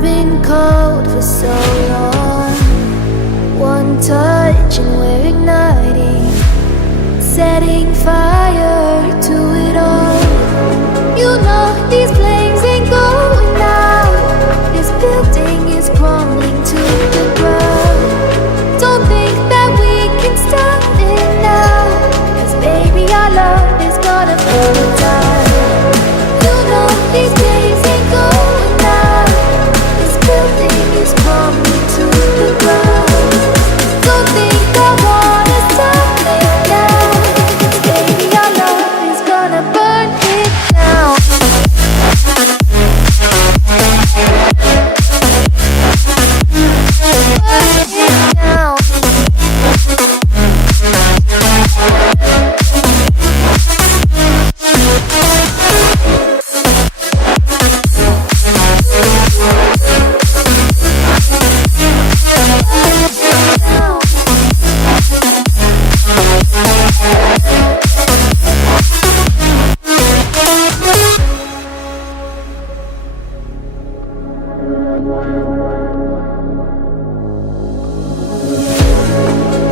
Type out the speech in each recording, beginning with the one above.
I've been cold for so long. One touch and we're igniting, setting fire to it all. You know these flames ain't going out. This building is crumbling to the ground. Don't think that we can stop it now, 'cause baby our love is gonna burn it down. You know these flames ain't going out. This building is crumbling to the ground. Don't think I wanna stop it now, 'cause baby our love is gonna burn it down.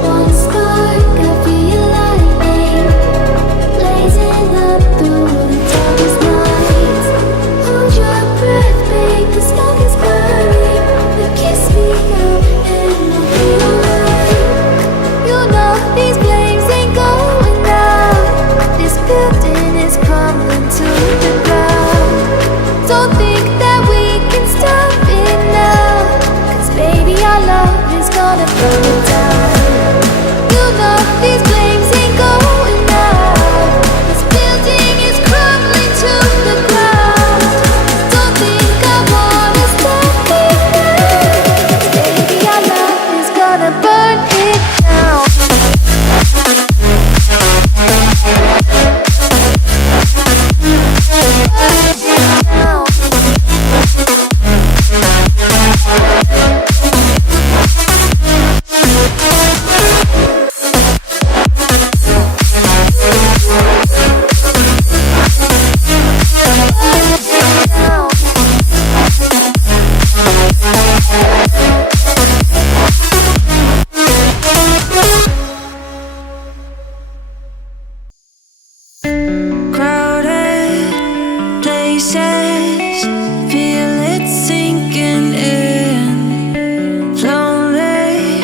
One spark, I feel lightning blazing up through the darkest nights. Hold your breath, babe, the smoke is burning. Now kiss me now and I'll be alright. You know these flames ain't going out. This building is crumbling to the ground. Don't think that we can stop it now, 'cause baby our love is gonna burn it down. You know these flames ain't going out. This building is crumbling to the ground. Don't think I wanna stop it now, 'cause baby our love is gonna burn it down. Crowded places, feel it sinking in. Lonely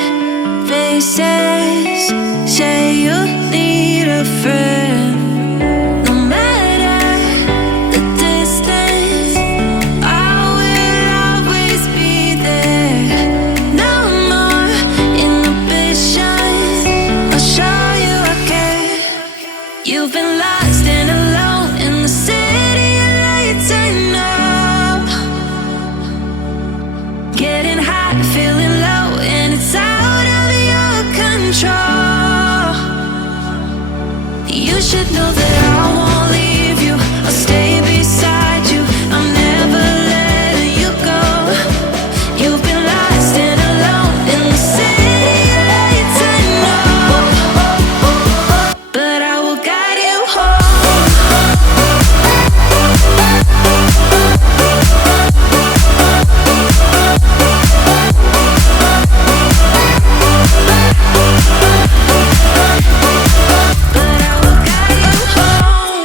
faces, say you need a friend. No matter the distance, I will always be there. No more inhibitions, I'll show you I care. You've been lost and alone in the city of lights, I know. Getting high, feeling low, and it's out of your control. You should know that I won't leave you. I'll stay beside you. I'm never letting you go. You've been lost and alone in the city of lights, I know. But I will guide you home. But I will guide you home.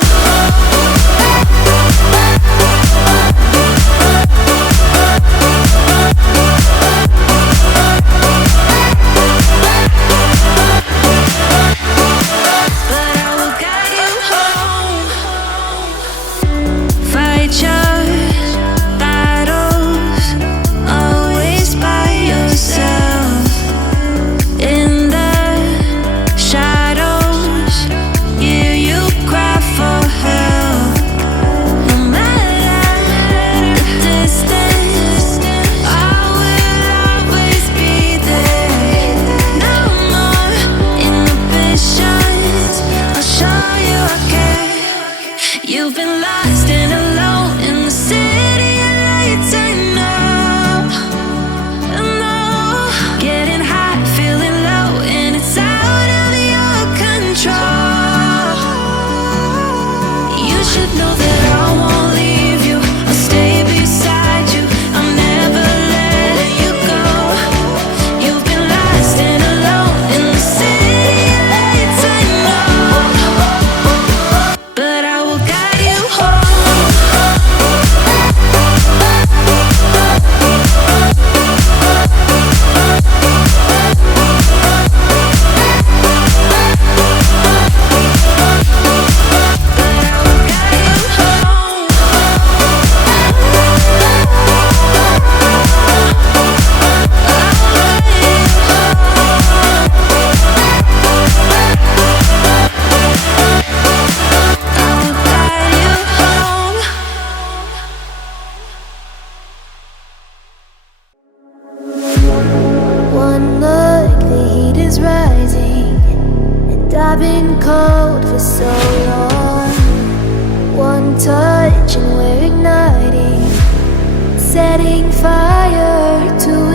But I will guide you home. Fight your battles, always by yourself. In the shadows, hear you cry for help. No matter the distance, I will always be there. No more inhibitions, I'll show you I care. You've been lost and alone in the city of lights, I know. I know. Getting high, feeling low, and it's out of your control. You should know that I won't leave you. I'll stay beside you. I'm never setting fire to